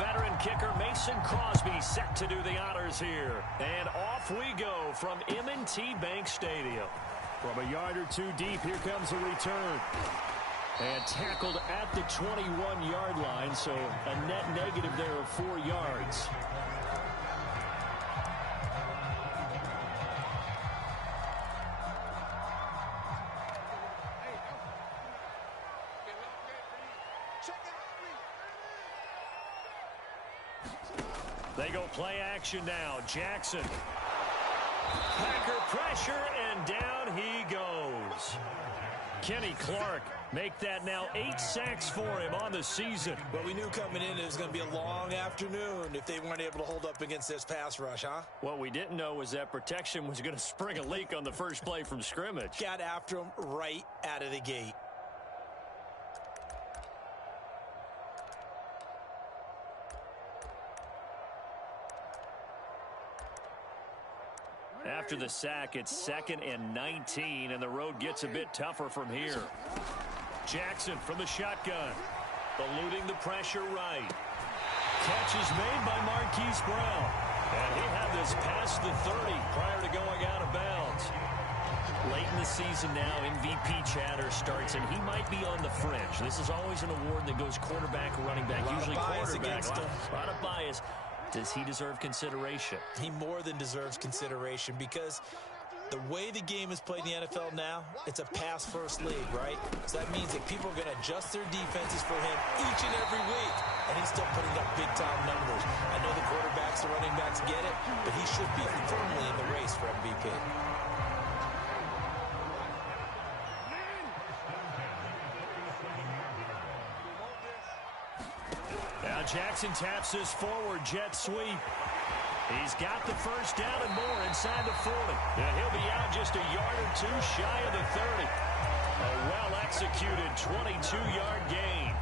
veteran kicker Mason Crosby set to do the honors here. And off we go from M&T Bank Stadium. From a yard or two deep, here comes the return. And tackled at the 21-yard line, so a net negative there of 4 yards. They go play action now. Jackson. Packer pressure, and down he goes. Kenny Clark make that now 8 sacks for him on the season. Well, we knew coming in it was going to be a long afternoon if they weren't able to hold up against this pass rush, huh? What we didn't know was that protection was going to spring a leak on the first play from scrimmage. Got after him right out of the gate. After the sack, it's 2nd and 19, and the road gets a bit tougher from here. Jackson from the shotgun, eluding the pressure right. Catch is made by Marquise Brown, and he had this past the 30 prior to going out of bounds. Late in the season now, MVP chatter starts, and he might be on the fringe. This is always an award that goes quarterback, running back, usually quarterback. A lot of bias. Does he deserve consideration? He more than deserves consideration because the way the game is played in the NFL now, it's a pass-first league, right? So that means that people are going to adjust their defenses for him each and every week, and he's still putting up big-time numbers. I know the quarterbacks, the running backs get it, but he should be firmly in the race for MVP. Jackson taps this forward jet sweep. He's got the first down and more inside the 40. And he'll be out just a yard or two shy of the 30. A well-executed 22-yard gain.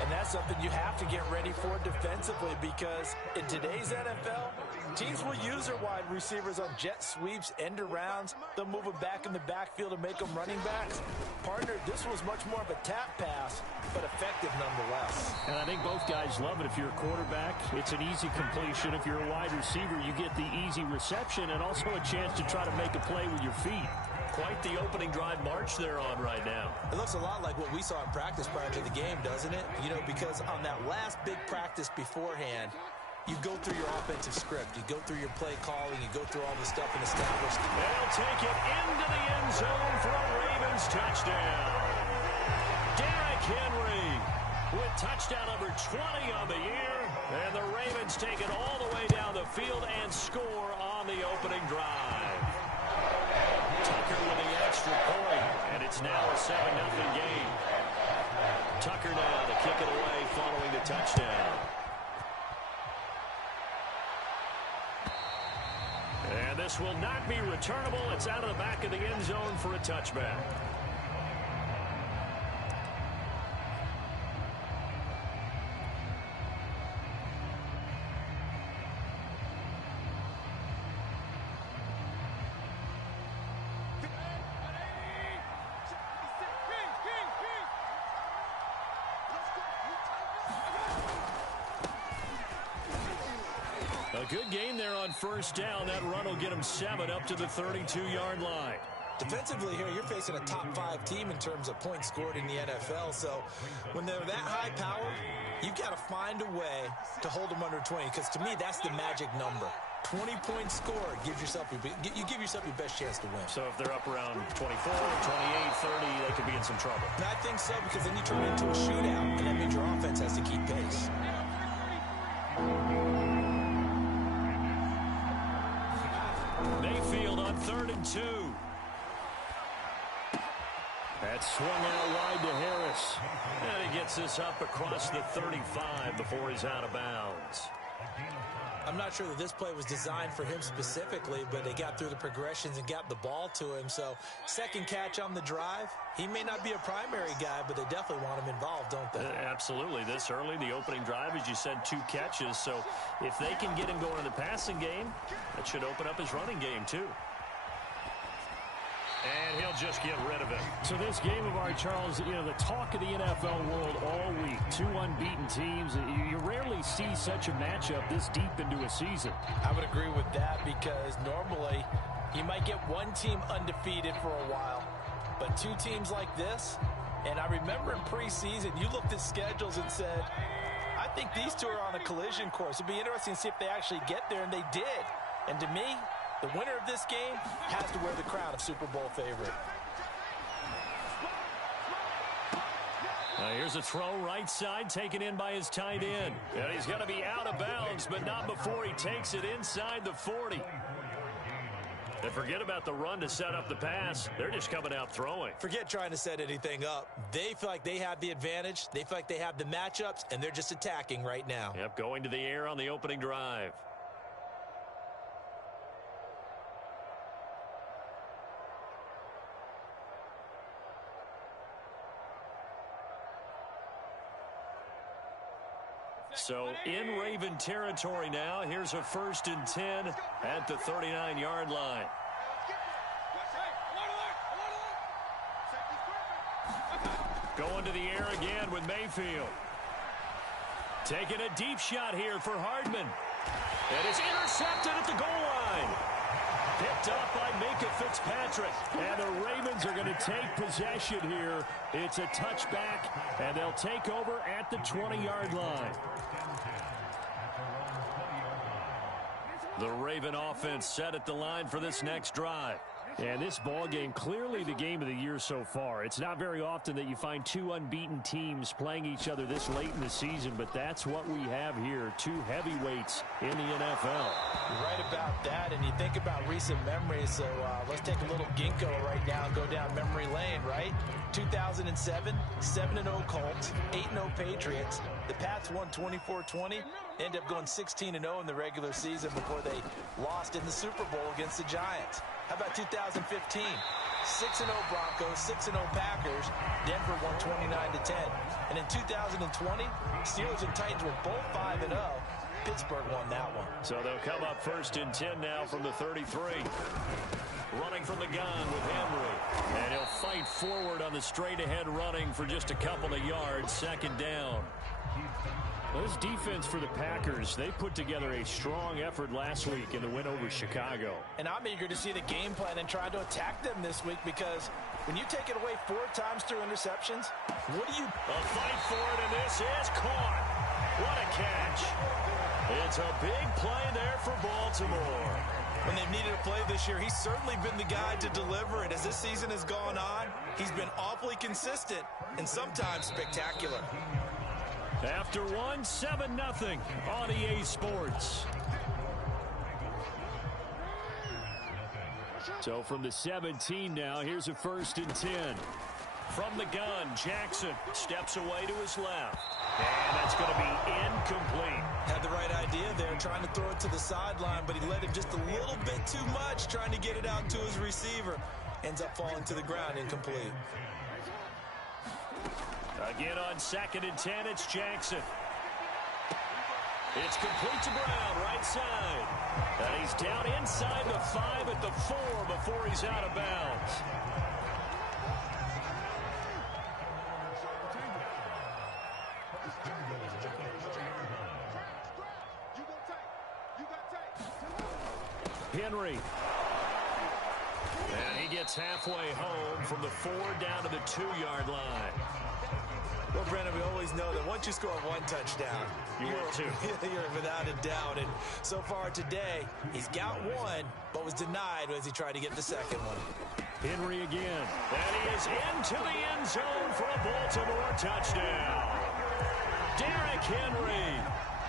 And that's something you have to get ready for defensively because in today's NFL, teams will use their wide receivers on jet sweeps, end arounds. They'll move them back in the backfield and make them running backs. Partner, this was much more of a tap pass, but effective nonetheless. And I think both guys love it. If you're a quarterback, it's an easy completion. If you're a wide receiver, you get the easy reception and also a chance to try to make a play with your feet. Quite the opening drive march they're on right now. It looks a lot like what we saw in practice prior to the game, doesn't it? You know, because on that last big practice beforehand, you go through your offensive script. You go through your play calling. You go through all the stuff and establish. They'll take it into the end zone for a Ravens touchdown. Derrick Henry with touchdown number 20 on the year. And the Ravens take it all the way down the field and score on the opening drive. Tucker with the extra point, and it's now a 7-0 game. Tucker now to kick it away following the touchdown. And this will not be returnable. It's out of the back of the end zone for a touchback. Good game there on first down. That run will get him 7 up to the 32-yard line. Defensively here, you're facing a top-5 team in terms of points scored in the NFL. So when they're that high power, you've got to find a way to hold them under 20. Because to me, that's the magic number. 20 points scored gives yourself you give yourself your best chance to win. So if they're up around 24, 28, 30, they could be in some trouble. And I think so because then you turn it into a shootout, and that means your offense has to keep pace. Mayfield on 3rd and 2. That's swung out wide to Harris. And he gets this up across the 35 before he's out of bounds. I'm not sure that this play was designed for him specifically, but they got through the progressions and got the ball to him. So second catch on the drive. He may not be a primary guy, but they definitely want him involved, don't they? Absolutely. This early, the opening drive, as you said, 2 catches. So if they can get him going in the passing game, that should open up his running game too. And he'll just get rid of it. So this game of ours, Charles, you know, the talk of the NFL world all week. Two unbeaten teams. You rarely see such a matchup this deep into a season. I would agree with that because normally you might get one team undefeated for a while. But two teams like this, and I remember in preseason, you looked at schedules and said, I think these two are on a collision course. It'd be interesting to see if they actually get there, and they did. And to me, the winner of this game has to wear the crown of Super Bowl favorite. Here's a throw right side taken in by his tight end. And he's going to be out of bounds, but not before he takes it inside the 40. And forget about the run to set up the pass. They're just coming out throwing. Forget trying to set anything up. They feel like they have the advantage. They feel like they have the matchups, and they're just attacking right now. Yep, going to the air on the opening drive. So in Raven territory now. Here's a 1st and 10 at the 39-yard line. Going to the air again with Mayfield. Taking a deep shot here for Hardman. And it's intercepted at the goal line. Picked up by Minka Fitzpatrick. And the Ravens are going to take possession here. It's a touchback, and they'll take over at the 20-yard line. The Raven offense set at the line for this next drive. And this ball game, clearly the game of the year so far. It's not very often that you find two unbeaten teams playing each other this late in the season, but that's what we have here, two heavyweights in the NFL. You're right about that, and you think about recent memories, so let's take a little ginkgo right now and go down memory lane, right? 2007, 7-0 Colts, 8-0 Patriots. The Pats won 24-20, ended up going 16-0 in the regular season before they lost in the Super Bowl against the Giants. How about 2015? 6-0 Broncos, 6-0 Packers. Denver won 29-10. And in 2020, Steelers and Titans were both 5-0. Pittsburgh won that one. So they'll come up 1st and 10 now from the 33. Running from the gun with Henry. And he'll fight forward on the straight-ahead running for just a couple of yards. 2nd down. Well, this defense for the Packers, they put together a strong effort last week in the win over Chicago. And I'm eager to see the game plan and try to attack them this week because when you take it away 4 times through interceptions, what do you... A fight for it, and this is caught. What a catch. It's a big play there for Baltimore. When they've needed a play this year, he's certainly been the guy to deliver it. As this season has gone on, he's been awfully consistent and sometimes spectacular. After one, 7-0 on EA Sports. So from the 17 now, here's a 1st and 10. From the gun, Jackson steps away to his left. And that's going to be incomplete. Had the right idea there, trying to throw it to the sideline, but he let him just a little bit too much, trying to get it out to his receiver. Ends up falling to the ground, incomplete. Again on 2nd and 10, it's Jackson. It's complete to Brown, right side. And he's down inside the 5 at the 4 before he's out of bounds. Henry. And he gets halfway home from the 4 down to the 2-yard line. Well, Brandon, we always know that once you score 1 touchdown, you're without a doubt. And so far today, he's got 1, but was denied as he tried to get the 2nd one. Henry again. And he is into the end zone for a Baltimore touchdown. Derrick Henry,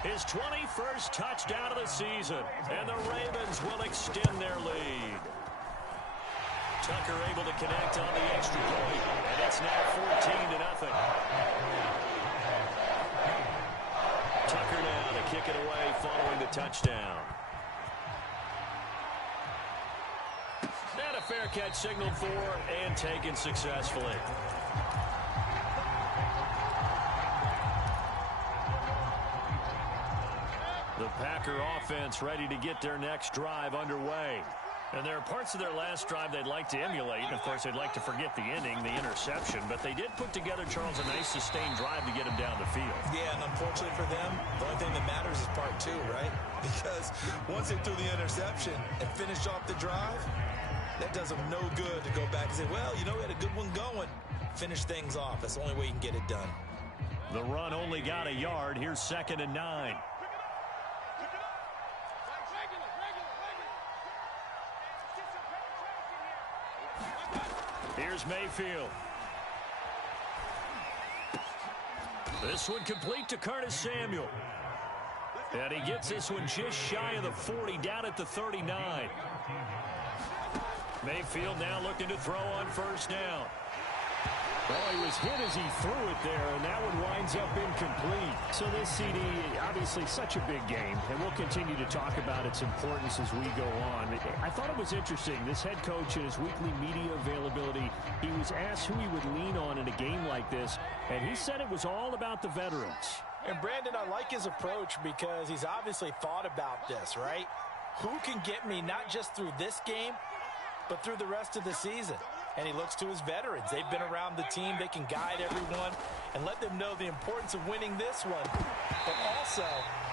his 21st touchdown of the season. And the Ravens will extend their lead. Tucker able to connect on the extra point, and it's now 14-0. Tucker now to kick it away following the touchdown. And a fair catch signaled for and taken successfully. The Packer offense ready to get their next drive underway. And there are parts of their last drive they'd like to emulate. And, of course, they'd like to forget the ending, the interception. But they did put together, Charles, a nice sustained drive to get him down the field. Yeah, and unfortunately for them, the only thing that matters is part two, right? Because once they threw the interception and finished off the drive, that does them no good to go back and say, well, you know, we had a good one going. Finish things off. That's the only way you can get it done. The run only got a yard. Here's 2nd and 9. Here's Mayfield. This one complete to Curtis Samuel. And he gets this one just shy of the 40, down at the 39. Mayfield now looking to throw on first down. Well, he was hit as he threw it there, and that one winds up incomplete. So this CD, obviously such a big game, and we'll continue to talk about its importance as we go on. I thought it was interesting. This head coach in his weekly media availability, he was asked who he would lean on in a game like this, and he said it was all about the veterans. And Brandon, I like his approach because he's obviously thought about this, right? Who can get me not just through this game, but through the rest of the season? And he looks to his veterans. They've been around the team. They can guide everyone and let them know the importance of winning this one. But also,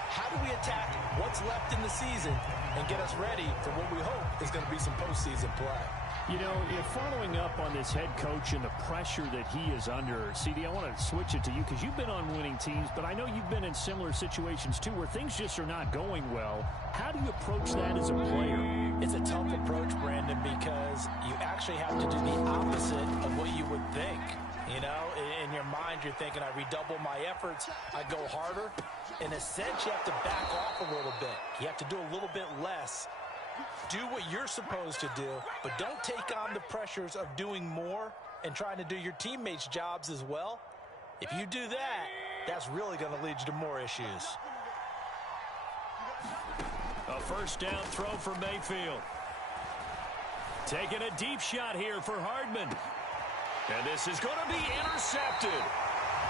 how do we attack what's left in the season and get us ready for what we hope is going to be some postseason play? You know, following up on this head coach and the pressure that he is under, CD, I want to switch it to you because you've been on winning teams, but I know you've been in similar situations too where things just are not going well. How do you approach that as a player? It's a tough approach, Brandon, because you actually have to do the opposite of what you would think. You know, in your mind, you're thinking, I redouble my efforts, I go harder. In a sense, you have to back off a little bit. You have to do a little bit less. Do what you're supposed to do, but don't take on the pressures of doing more and trying to do your teammates' jobs as well. If you do that, that's really going to lead you to more issues. A first down throw for Mayfield. Taking a deep shot here for Hardman. And this is going to be intercepted.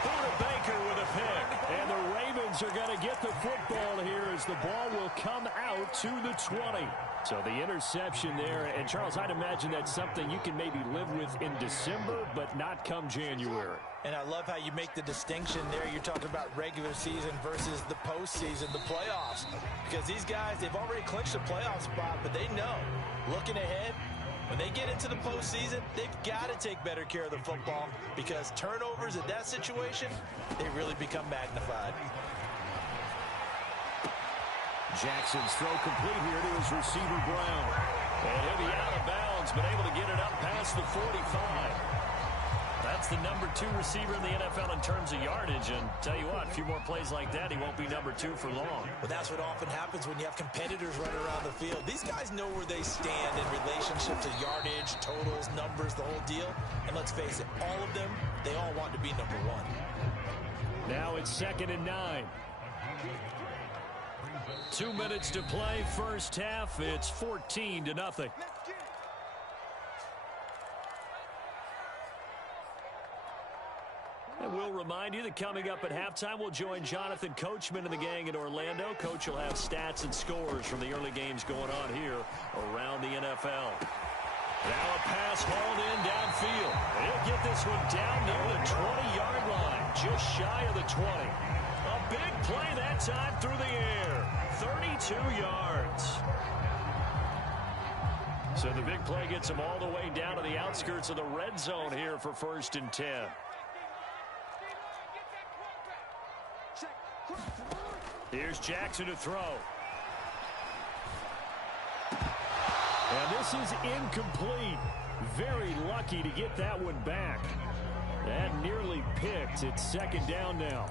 Buda Baker with a pick. And the Ravens are going to get the football here as the ball will come out to the 20. So the interception there. And, Charles, I'd imagine that's something you can maybe live with in December, but not come January. And I love how you make the distinction there. You're talking about regular season versus the postseason, the playoffs. Because these guys, they've already clinched a playoff spot, but they know, looking ahead, when they get into the postseason, they've got to take better care of the football because turnovers in that situation, they really become magnified. Jackson's throw complete here to his receiver, Brown. And he'll be out of bounds, but able to get it up past the 45. That's the number 2 receiver in the NFL in terms of yardage. And tell you what, a few more plays like that, he won't be number 2 for long. But that's what often happens when you have competitors running around the field. These guys know where they stand in relationship to yardage, totals, numbers, the whole deal. And let's face it, all of them, they all want to be number 1. Now it's 2nd and 9. 2 minutes to play, first half. It's 14-0. And we'll remind you that coming up at halftime, we'll join Jonathan Coachman and the gang in Orlando. Coach will have stats and scores from the early games going on here around the NFL. Now a pass hauled in downfield. He'll get this one down near the 20-yard line, just shy of the 20. A big play that time through the air, 32 yards. So the big play gets him all the way down to the outskirts of the red zone here for 1st and 10. Here's Jackson to throw. And this is incomplete. Very lucky to get that one back. That nearly picked. It's 2nd down now.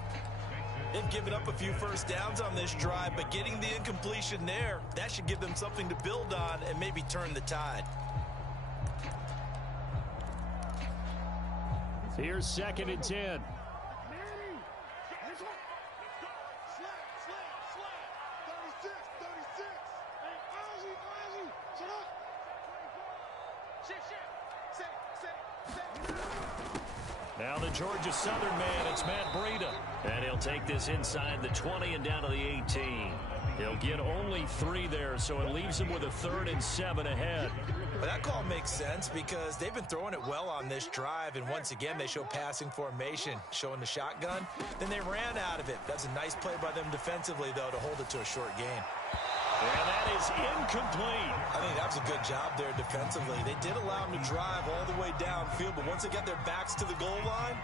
They've given up a few first downs on this drive, but getting the incompletion there, that should give them something to build on and maybe turn the tide. Here's 2nd and 10. Now the Georgia Southern man, it's Matt Breida. And he'll take this inside the 20 and down to the 18. He'll get only 3 there, so it leaves him with a 3rd and 7 ahead. But that call makes sense because they've been throwing it well on this drive, and once again, they show passing formation, showing the shotgun. Then they ran out of it. That's a nice play by them defensively, though, to hold it to a short gain. And that is incomplete. I think that was a good job there defensively. They did allow them to drive all the way downfield, but once they got their backs to the goal line,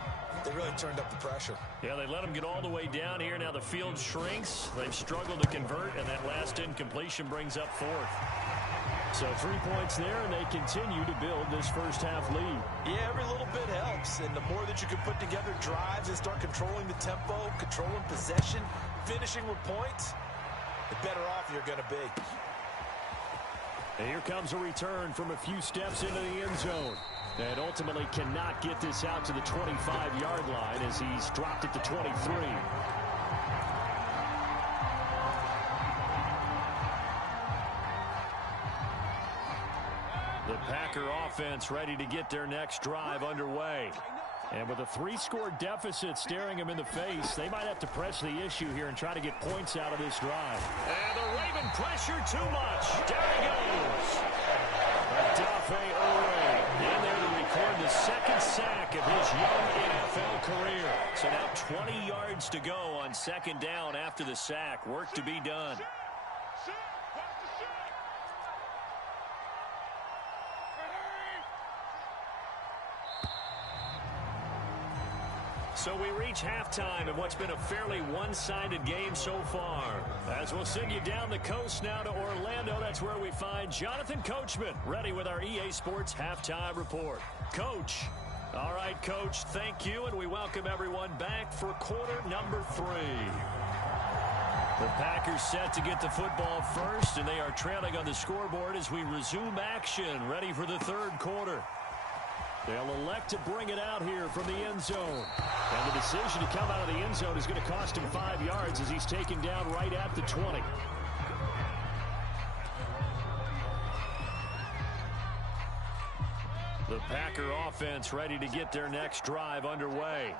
they really turned up the pressure. Yeah, they let them get all the way down here. Now the field shrinks. They've struggled to convert, and that last incompletion brings up 4th. So 3 points there, and they continue to build this first-half lead. Yeah, every little bit helps, and the more that you can put together drives and start controlling the tempo, controlling possession, finishing with points, the better off you're going to be. And here comes a return from a few steps into the end zone. And ultimately cannot get this out to the 25-yard line as he's dropped it to 23. The Packer offense ready to get their next drive underway. And with a 3-score deficit staring them in the face, they might have to press the issue here and try to get points out of this drive. And the Raven pressure too much. There he goes. Adafe Ore in there to record the 2nd sack of his young NFL career. So now 20 yards to go on 2nd down after the sack. Work to be done. So we reach halftime in what's been a fairly one-sided game so far. As we'll send you down the coast now to Orlando, that's where we find Jonathan Coachman, ready with our EA Sports Halftime Report. Coach. All right, Coach, thank you, and we welcome everyone back for quarter number 3. The Packers set to get the football first, and they are trailing on the scoreboard as we resume action, ready for the 3rd quarter. They'll elect to bring it out here from the end zone. And the decision to come out of the end zone is going to cost him 5 yards as he's taken down right at the 20. The Packer offense ready to get their next drive underway.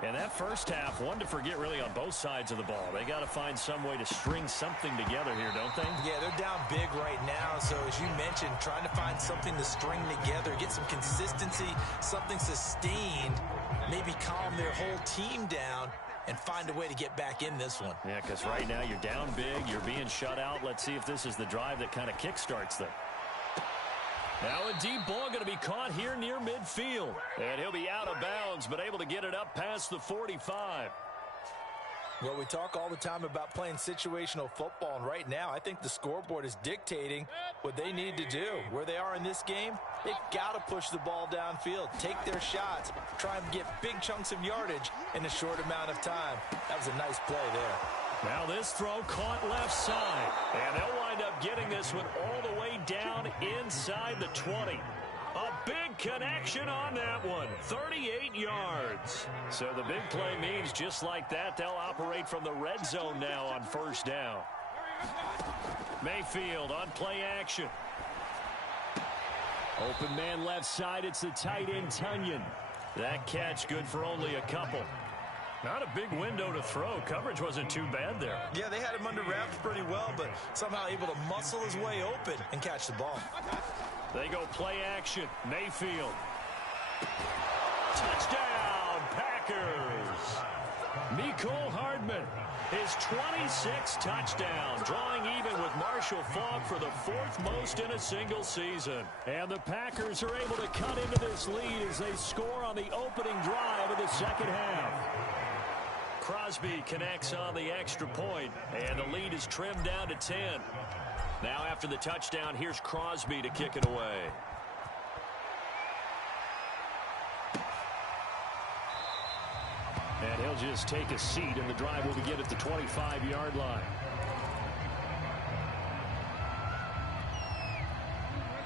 And that first half, one to forget really on both sides of the ball. They got to find some way to string something together here, don't they? Yeah, they're down big right now. So as you mentioned, trying to find something to string together, get some consistency, something sustained, maybe calm their whole team down and find a way to get back in this one. Yeah, because right now you're down big, you're being shut out. Let's see if this is the drive that kind of kickstarts them. Now a deep ball going to be caught here near midfield. And he'll be out of bounds, but able to get it up past the 45. Well, we talk all the time about playing situational football, and right now I think the scoreboard is dictating what they need to do. Where they are in this game, they've got to push the ball downfield, take their shots, try and get big chunks of yardage in a short amount of time. That was a nice play there. Now this throw caught left side, and they'll wind up getting this one all the way down inside the 20. A big connection on that one, 38 yards. So the big play means just like that, they'll operate from the red zone now on 1st down. Mayfield on play action. Open man left side, it's the tight end Tunyon. That catch good for only a couple. Not a big window to throw. Coverage wasn't too bad there. Yeah, they had him under wraps pretty well, but somehow able to muscle his way open and catch the ball. They go play action. Mayfield. Touchdown, Packers. Mecole Hardman, his 26th touchdown, drawing even with Marshall Faulk for the 4th most in a single season. And the Packers are able to cut into this lead as they score on the opening drive of the 2nd half. Crosby connects on the extra point, and the lead is trimmed down to 10. Now after the touchdown, here's Crosby to kick it away. And he'll just take a seat, and the drive will begin at the 25-yard line.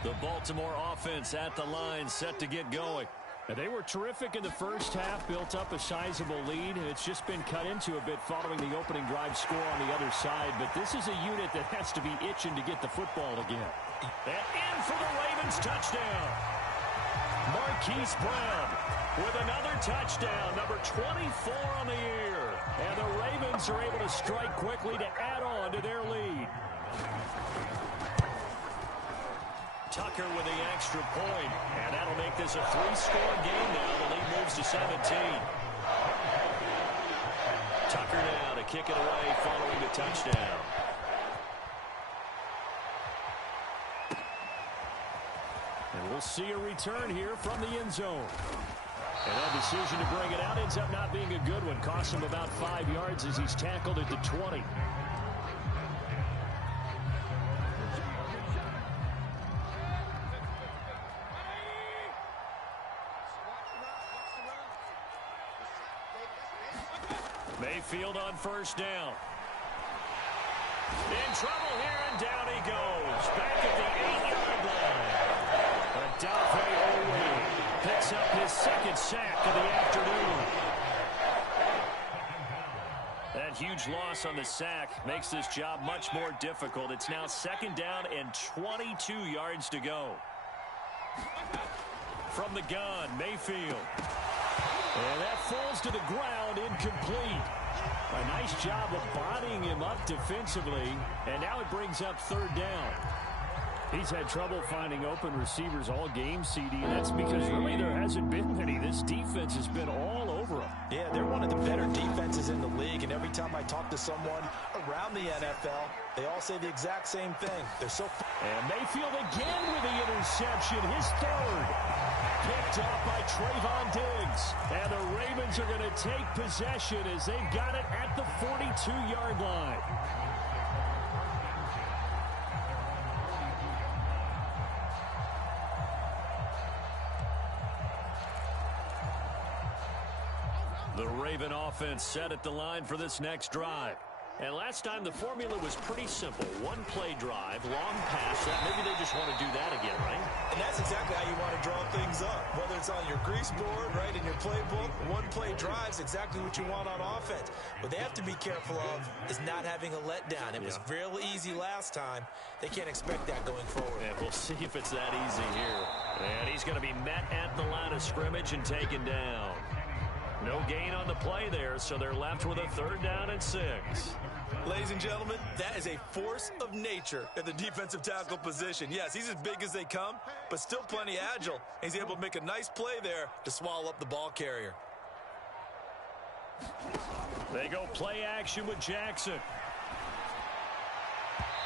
The Baltimore offense at the line, set to get going. And they were terrific in the first half, built up a sizable lead, and it's just been cut into a bit following the opening drive score on the other side. But this is a unit that has to be itching to get the football again. And in for the Ravens touchdown. Marquise Brown with another touchdown, number 24 on the year. And the Ravens are able to strike quickly to add on to their lead. Tucker with the extra point, and that'll make this a 3-score game now. The lead moves to 17. Tucker now to kick it away following the touchdown. And we'll see a return here from the end zone. And that decision to bring it out ends up not being a good one. Costs him about 5 yards as he's tackled at the 20. Mayfield on first down. In trouble here, and down he goes. Back at the 8-yard line. Adolphe Owe picks up his second sack of the afternoon. That huge loss on the sack makes this job much more difficult. It's now second down and 22 yards to go. From the gun, Mayfield. And that falls to the ground, incomplete. A nice job of bodying him up defensively, and now it brings up third down. He's had trouble finding open receivers all game, CD, and that's because really there hasn't been many. This defense has been all over him. Yeah, they're one of the better defenses in the league, and every time I talk to someone around the NFL, they all say the exact same thing. They're so... And Mayfield again with the interception, his third. Picked off by Trayvon Diggs. And the Ravens are going to take possession as they've got it at the 42-yard line. The Raven offense set at the line for this next drive. And last time the formula was pretty simple. One-play drive, long pass. Maybe they just want to do that again, right? And that's exactly how you want to draw things up. Whether it's on your grease board, right, in your playbook, one-play drive's exactly what you want on offense. What they have to be careful of is not having a letdown. It was real easy last time. They can't expect that going forward. And we'll see if it's that easy here. And he's going to be met at the line of scrimmage and taken down. No gain on the play there, so they're left with a third down and 6. Ladies and gentlemen, that is a force of nature at the defensive tackle position. Yes, he's as big as they come, but still plenty agile. He's able to make a nice play there to swallow up the ball carrier. They go play action with Jackson.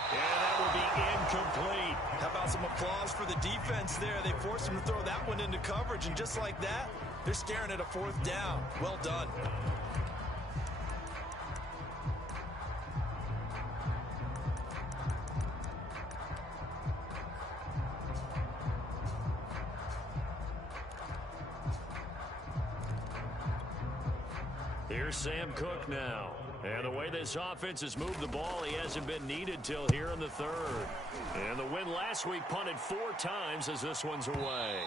And that will be incomplete. How about some applause for the defense there? They forced him to throw that one into coverage, and just like that, they're staring at a fourth down. Well done. Here's Sam Cook now. And the way this offense has moved the ball, he hasn't been needed till here in the third. And the win last week punted 4 times as this one's away.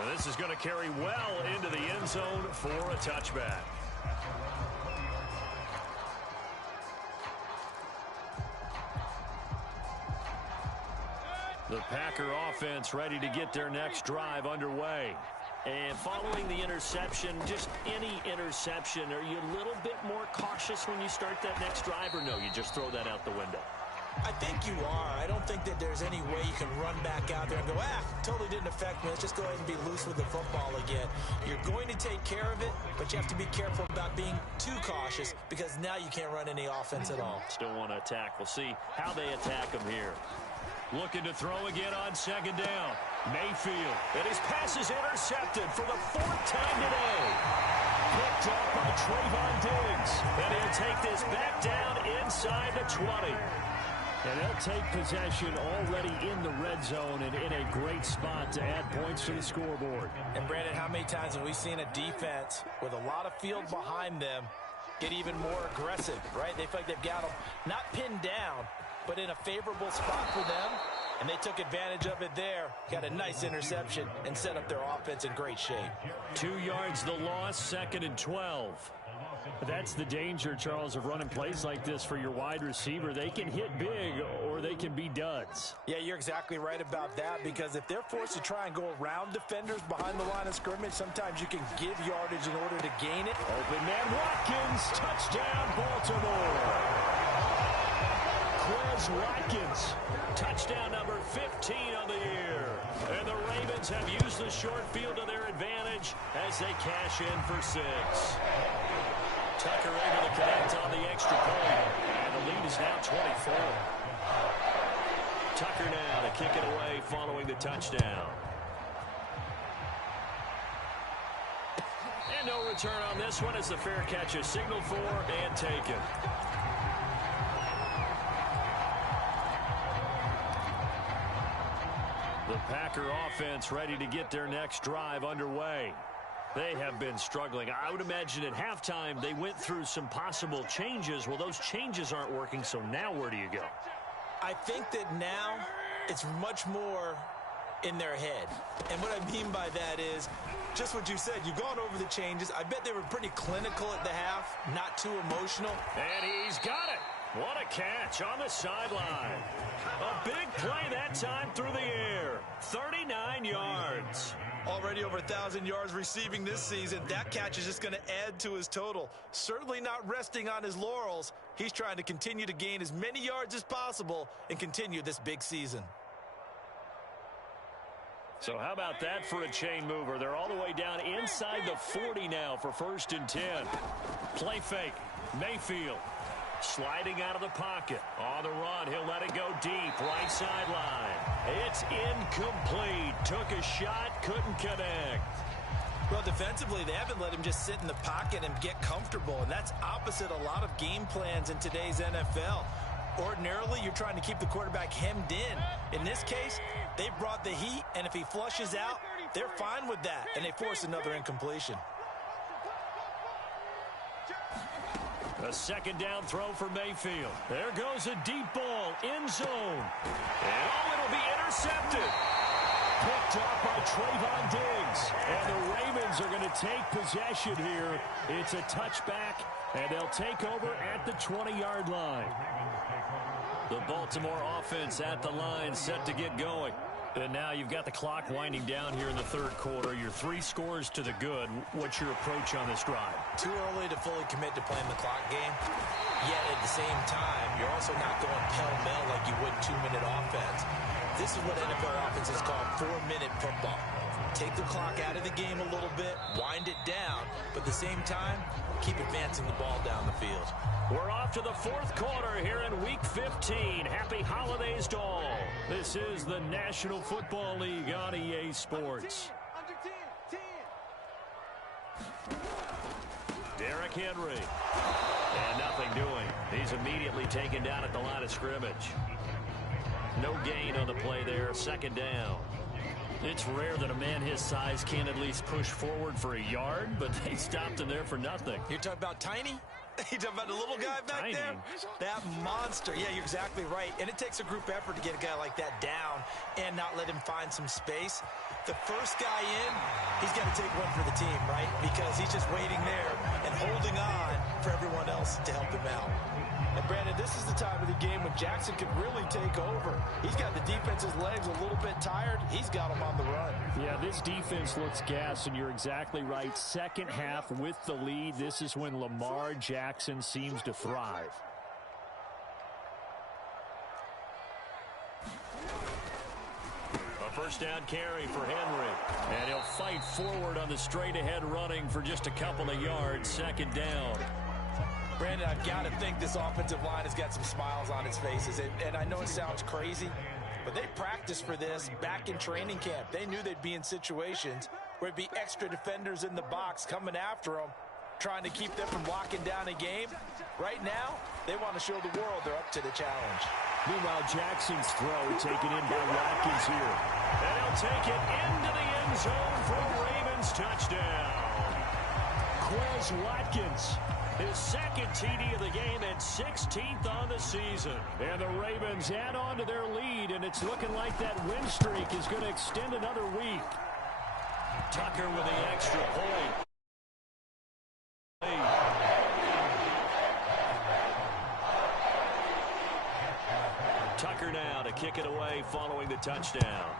And this is going to carry well into the end zone for a touchback. The Packer offense ready to get their next drive underway. And following the interception, just any interception, are you a little bit more cautious when you start that next drive, or no, you just throw that out the window? I think you are. I don't think that there's any way you can run back out there and go, totally didn't affect me. Let's just go ahead and be loose with the football again. You're going to take care of it, but you have to be careful about being too cautious because now you can't run any offense at all. Still want to attack. We'll see how they attack him here. Looking to throw again on second down. Mayfield. And his pass is intercepted for the 4th time today. Picked off by Trayvon Diggs. And he'll take this back down inside the 20. And they'll take possession already in the red zone and in a great spot to add points to the scoreboard. And, Brandon, how many times have we seen a defense with a lot of field behind them get even more aggressive, right? They feel like they've got them not pinned down, but in a favorable spot for them, And they took advantage of it there. Got a nice interception and set up their offense in great shape. 2 yards the loss, 2nd and 12. That's the danger, Charles, of running plays like this for your wide receiver. They can hit big or they can be duds. Yeah, you're exactly right about that, because if they're forced to try and go around defenders behind the line of scrimmage, sometimes you can give yardage in order to gain it. Open man Watkins, touchdown Baltimore. Quez Watkins, touchdown number 15 on the year. And the Ravens have used the short field to their advantage as they cash in for 6. Tucker able to connect on the extra point. And the lead is now 24. Tucker now to kick it away following the touchdown. And no return on this one as the fair catch is signaled for and taken. The Packer offense ready to get their next drive underway. They have been struggling. I would imagine at halftime they went through some possible changes. Well, those changes aren't working, so now where do you go? I think that now it's much more in their head. And what I mean by that is just what you said. You've gone over the changes. I bet they were pretty clinical at the half, not too emotional. And he's got it. What a catch on the sideline. A big play that time through the air. 39 yards. Already over 1,000 yards receiving this season. That catch is just going to add to his total. Certainly not resting on his laurels. He's trying to continue to gain as many yards as possible and continue this big season. So how about that for a chain mover? They're all the way down inside the 40 now for 1st and 10. Play fake. Mayfield sliding out of the pocket. On the run, he'll let it go deep. Right sideline. It's incomplete. Took a shot, couldn't connect. Well, defensively, they haven't let him just sit in the pocket and get comfortable, and that's opposite a lot of game plans in today's NFL. Ordinarily, you're trying to keep the quarterback hemmed in. In this case, they brought the heat, and if he flushes out, they're fine with that, and they force another incompletion. A 2nd down throw for Mayfield. There goes a deep ball, end zone. And oh, it'll be intercepted. Picked up by Trayvon Diggs. And the Ravens are going to take possession here. It's a touchback, and they'll take over at the 20-yard line. The Baltimore offense at the line, set to get going. And now you've got the clock winding down here in the 3rd quarter. You're 3 scores to the good. What's your approach on this drive? Too early to fully commit to playing the clock game. Yet at the same time, you're also not going pell-mell like you would 2-minute offense. This is what NFL offenses call 4-minute football. Take the clock out of the game a little bit, wind it down, but at the same time, keep advancing the ball down the field. We're off to the 4th quarter here in Week 15. Happy holidays to all. This is the National Football League on EA Sports. Derrick Henry. And nothing doing. He's immediately taken down at the line of scrimmage. No gain on the play there. 2nd down. It's rare that a man his size can at least push forward for a yard, but they stopped him there for nothing. You're talking about Tiny? You talking about the little guy back Tiny. there? That monster. Yeah, you're exactly right. And it takes a group effort to get a guy like that down and not let him find some space. The first guy in, he's got to take one for the team, right? Because he's just waiting there and holding on for everyone else to help him out. And, Brandon, this is the time of the game when Jackson can really take over. He's got the defense's legs a little bit tired. He's got them on the run. Yeah, this defense looks gassed, and you're exactly right. 2nd half with the lead. This is when Lamar Jackson seems to thrive. A 1st down carry for Henry. And he'll fight forward on the straight-ahead running for just a couple of yards. 2nd down. Brandon, I've got to think this offensive line has got some smiles on its faces. And I know it sounds crazy, but they practiced for this back in training camp. They knew they'd be in situations where it'd be extra defenders in the box coming after them, trying to keep them from locking down a game. Right now, they want to show the world they're up to the challenge. Meanwhile, Jackson's throw taken in by Watkins here. And he'll take it into the end zone for a Ravens touchdown. Quez Watkins. His second TD of the game and 16th on the season. And the Ravens add on to their lead, and it's looking like that win streak is going to extend another week. Tucker with the extra point. Tucker now to kick it away following the touchdown.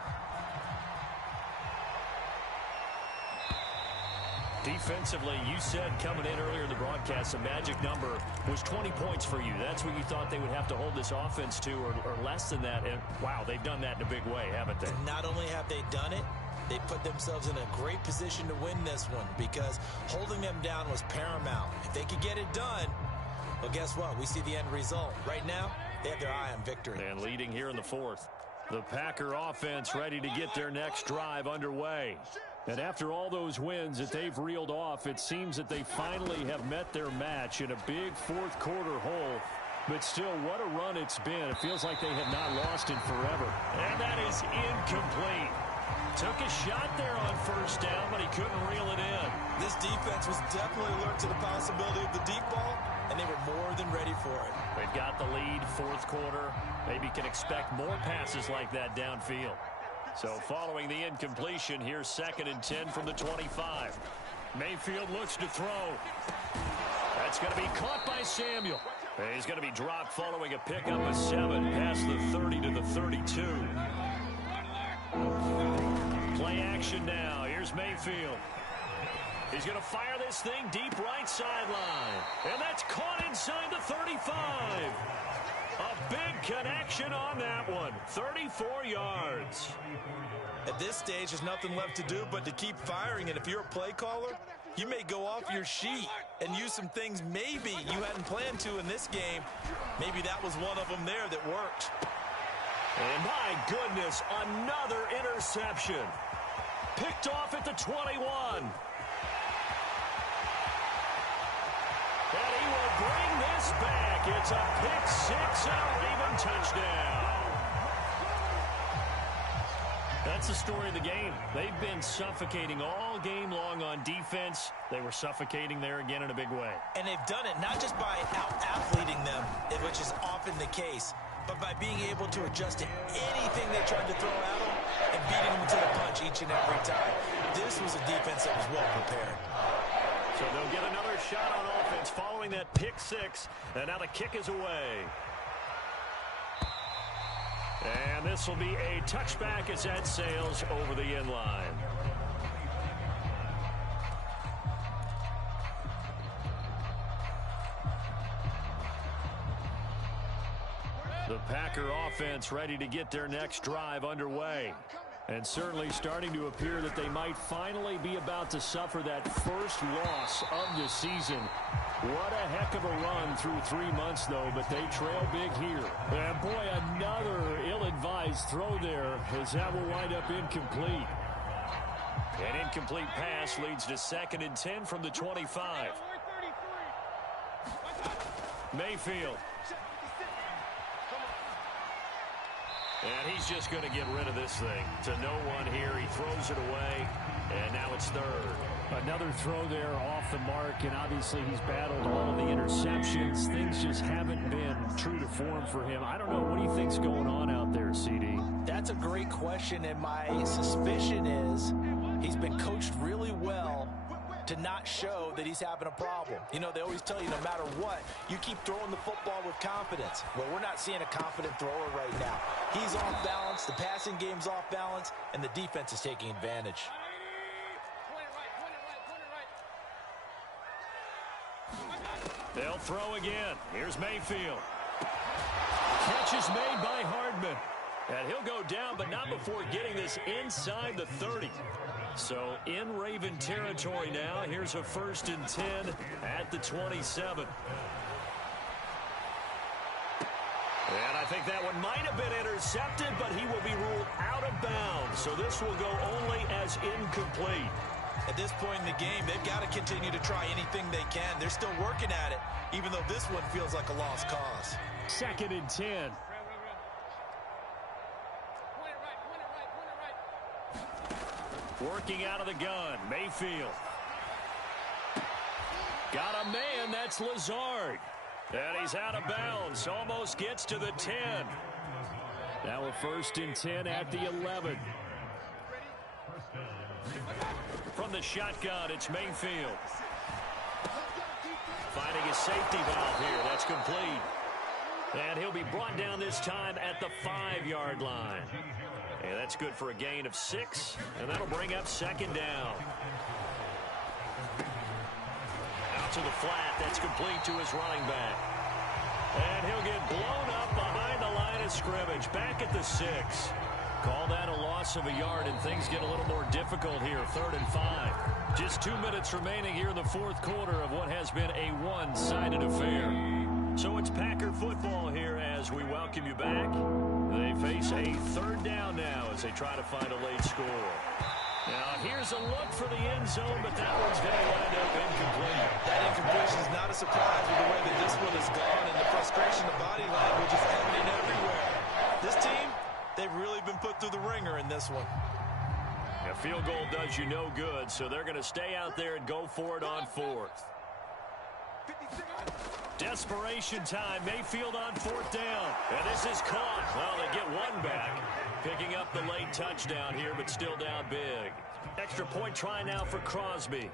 Defensively, you said coming in earlier in the broadcast, the magic number was 20 points for you. That's what you thought they would have to hold this offense to, or less than that. And, wow, they've done that in a big way, haven't they? And not only have they done it, they put themselves in a great position to win this one because holding them down was paramount. If they could get it done, well, guess what? We see the end result. Right now, they have their eye on victory. And leading here in the fourth. The Packer offense ready to get their next drive underway. And after all those wins that they've reeled off, it seems that they finally have met their match in a big fourth quarter hole. But still, what a run it's been. It feels like they have not lost in forever. And that is incomplete. Took a shot there on first down, but he couldn't reel it in. This defense was definitely alert to the possibility of the deep ball, and they were more than ready for it. They've got the lead, fourth quarter. Maybe can expect more passes like that downfield. So following the incompletion, here's 2nd and 10 from the 25. Mayfield looks to throw. That's going to be caught by Samuel. And he's going to be dropped following a pickup of 7 past the 30 to the 32. Play action now. Here's Mayfield. He's going to fire this thing deep right sideline. And that's caught inside the 35. A big connection on that one. 34 yards. At this stage, there's nothing left to do but to keep firing. And if you're a play caller, you may go off your sheet and use some things maybe you hadn't planned to in this game. Maybe that was one of them there that worked. And my goodness, another interception. Picked off at the 21. And he will bring this back. It's a pick six and a Raven touchdown. That's the story of the game. They've been suffocating all game long on defense. They were suffocating there again in a big way. And they've done it not just by out-athleting them, which is often the case, but by being able to adjust to anything they tried to throw at them and beating them to the punch each and every time. This was a defense that was well prepared. So they'll get another shot on offense following that pick six. And now the kick is away. And this will be a touchback as that sails over the end line. The Packer offense ready to get their next drive underway. And certainly starting to appear that they might finally be about to suffer that first loss of the season. What a heck of a run through 3 months, though, but they trail big here. And, boy, another ill-advised throw there as that will wind up incomplete. An incomplete pass leads to 2nd and 10 from the 25. Mayfield. And he's just going to get rid of this thing. To no one here. He throws it away, and now it's 3rd. Another throw there off the mark, and obviously he's battled all of the interceptions. Things just haven't been true to form for him. I don't know. What do you think's going on out there, CD? That's a great question, and my suspicion is he's been coached really well to not show that he's having a problem. You know, they always tell you no matter what, you keep throwing the football with confidence. Well, we're not seeing a confident thrower right now. He's off balance, the passing game's off balance, and the defense is taking advantage. They'll throw again. Here's Mayfield. Catch is made by Hardman. And he'll go down, but not before getting this inside the 30. So in Raven territory now. Here's a 1st and 10 at the 27. And I think that one might have been intercepted, but he will be ruled out of bounds. So this will go only as incomplete. At this point in the game, they've got to continue to try anything they can. They're still working at it, even though this one feels like a lost cause. 2nd and 10. Working out of the gun, Mayfield. Got a man, that's That's Lazard. And he's out of bounds. Almost gets to the 10. Now a 1st and 10 at the 11. From the shotgun, it's Mayfield. Finding a safety valve here. That's complete. And he'll be brought down this time at the 5-yard line. And that's good for a gain of 6. And that'll bring up 2nd down. Out to the flat. That's complete to his running back. And he'll get blown up behind the line of scrimmage. Back at the 6. Call that a loss of a yard, and things get a little more difficult here. 3rd and 5. Just 2 minutes remaining here in the 4th quarter of what has been a one-sided affair. So it's Packer football here as we welcome you back. They face a 3rd down now as they try to find a late score. Now here's a look for the end zone, but that one's going to wind up incomplete. That incompletion is not a surprise with the way that this one has gone, and the frustration, the body language is evident everywhere. This team, they've really been put through the ringer in this one. A field goal does you no good, so they're going to stay out there and go for it on 4th. Desperation time. Mayfield on 4th down. And this is caught. Well, they get one back. Picking up the late touchdown here, but still down big. Extra point try now for Crosby.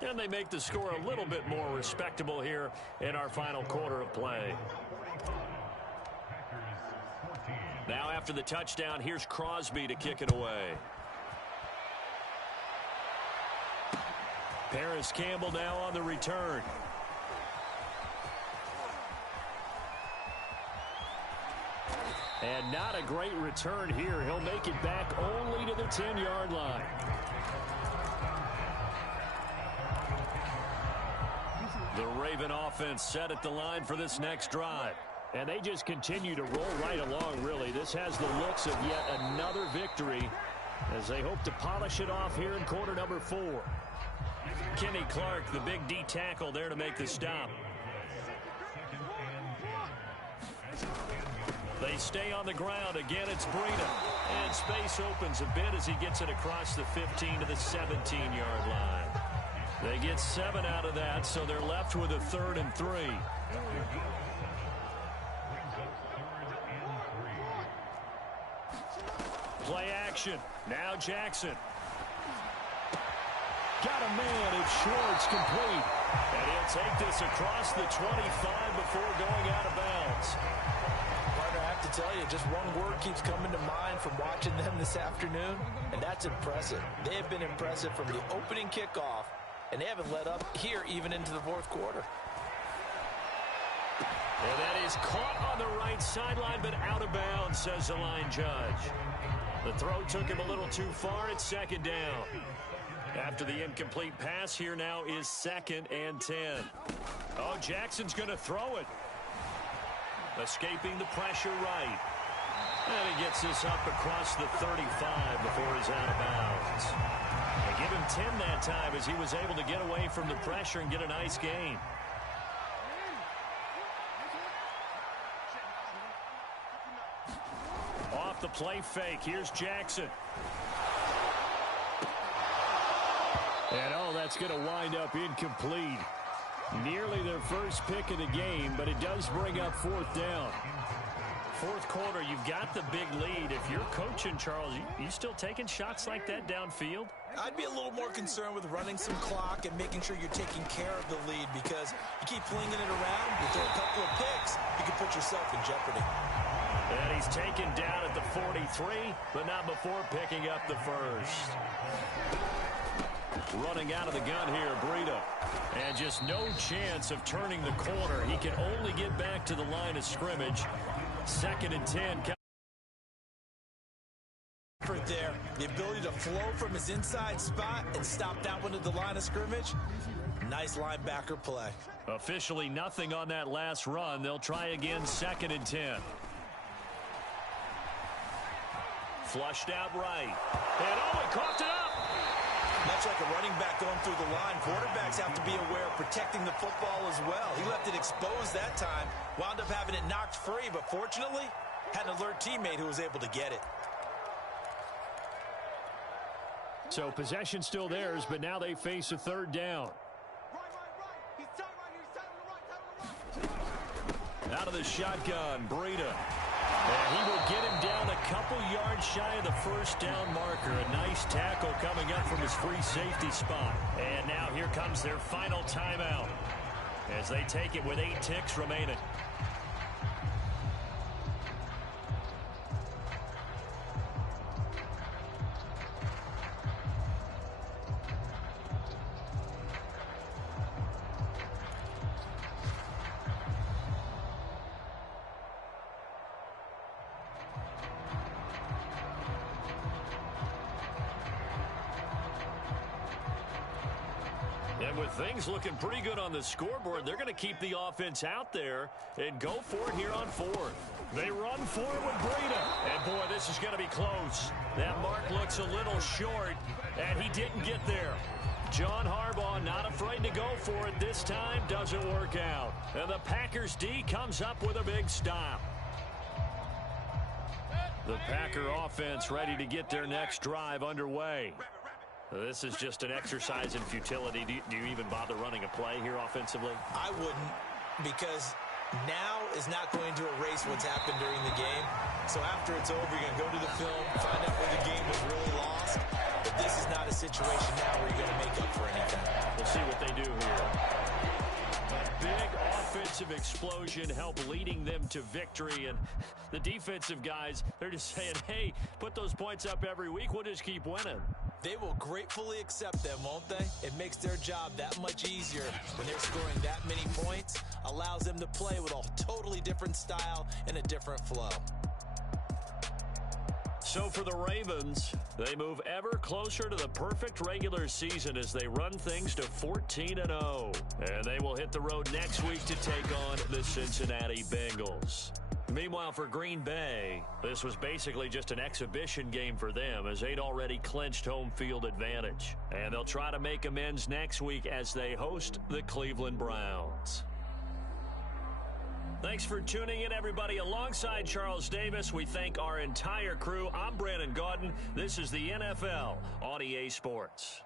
And they make the score a little bit more respectable here in our final quarter of play. Now after the touchdown, here's Crosby to kick it away. Paris Campbell now on the return. And not a great return here. He'll make it back only to the 10-yard line. The Raven offense set at the line for this next drive. And they just continue to roll right along, really. This has the looks of yet another victory as they hope to polish it off here in quarter number 4. Kenny Clark, the big D tackle there to make the stop. They stay on the ground. Again, it's Breida. And space opens a bit as he gets it across the 15 to the 17-yard line. They get 7 out of that, so they're left with a 3rd and 3. Play action. Now Jackson. Got a man. It's Schwartz, complete. And he'll take this across the 25 before going out of bounds. Partner, I have to tell you, just one word keeps coming to mind from watching them this afternoon, and that's impressive. They have been impressive from the opening kickoff, and they haven't let up here even into the 4th quarter. And that is caught on the right sideline, but out of bounds, says the line judge. The throw took him a little too far. It's 2nd down. After the incomplete pass, here now is 2nd and 10. Oh, Jackson's going to throw it. Escaping the pressure right. And he gets this up across the 35 before he's out of bounds. They give him 10 that time as he was able to get away from the pressure and get a nice gain. Off the play fake, here's Jackson. And oh, that's going to wind up incomplete. Nearly their first pick of the game, but it does bring up 4th down. 4th quarter, you've got the big lead. If you're coaching, Charles, you still taking shots like that downfield? I'd be a little more concerned with running some clock and making sure you're taking care of the lead, because you keep flinging it around, you throw a couple of picks, you can put yourself in jeopardy. And he's taken down at the 43, but not before picking up the first. Running out of the gun here, Breida. And just no chance of turning the corner. He can only get back to the line of scrimmage. 2nd and 10. There, the ability to flow from his inside spot and stop that one at the line of scrimmage. Nice linebacker play. Officially nothing on that last run. They'll try again, 2nd and 10. Flushed out right. And oh, it coughed it up. Much like a running back going through the line, quarterbacks have to be aware of protecting the football as well. He left it exposed that time, wound up having it knocked free, but fortunately, had an alert teammate who was able to get it. So possession still theirs, but now they face a third down. Out of the shotgun, Breida. And he will get him down a couple yards shy of the first down marker. A nice tackle coming up from his free safety spot. And now here comes their final timeout as they take it with 8 ticks remaining. And with things looking pretty good on the scoreboard, they're going to keep the offense out there and go for it here on 4th. They run for it with Breida. And, boy, this is going to be close. That mark looks a little short, and he didn't get there. John Harbaugh not afraid to go for it this time. Doesn't work out. And the Packers D comes up with a big stop. The Packer offense ready to get their next drive underway. This is just an exercise in futility. Do you even bother running a play here offensively? I wouldn't, because now is not going to erase what's happened during the game. So after it's over, you're going to go to the film, find out where the game was really lost. But this is not a situation now where you're going to make up for anything. We'll see what they do here. A big offensive explosion helped leading them to victory. And the defensive guys, they're just saying, hey, put those points up every week. We'll just keep winning. They will gratefully accept them, won't they? It makes their job that much easier when they're scoring that many points, allows them to play with a totally different style and a different flow. So for the Ravens, they move ever closer to the perfect regular season as they run things to 14-0. And they will hit the road next week to take on the Cincinnati Bengals. Meanwhile, for Green Bay, this was basically just an exhibition game for them as they'd already clinched home field advantage. And they'll try to make amends next week as they host the Cleveland Browns. Thanks for tuning in, everybody. Alongside Charles Davis, we thank our entire crew. I'm Brandon Gaudin. This is the NFL on EA Sports.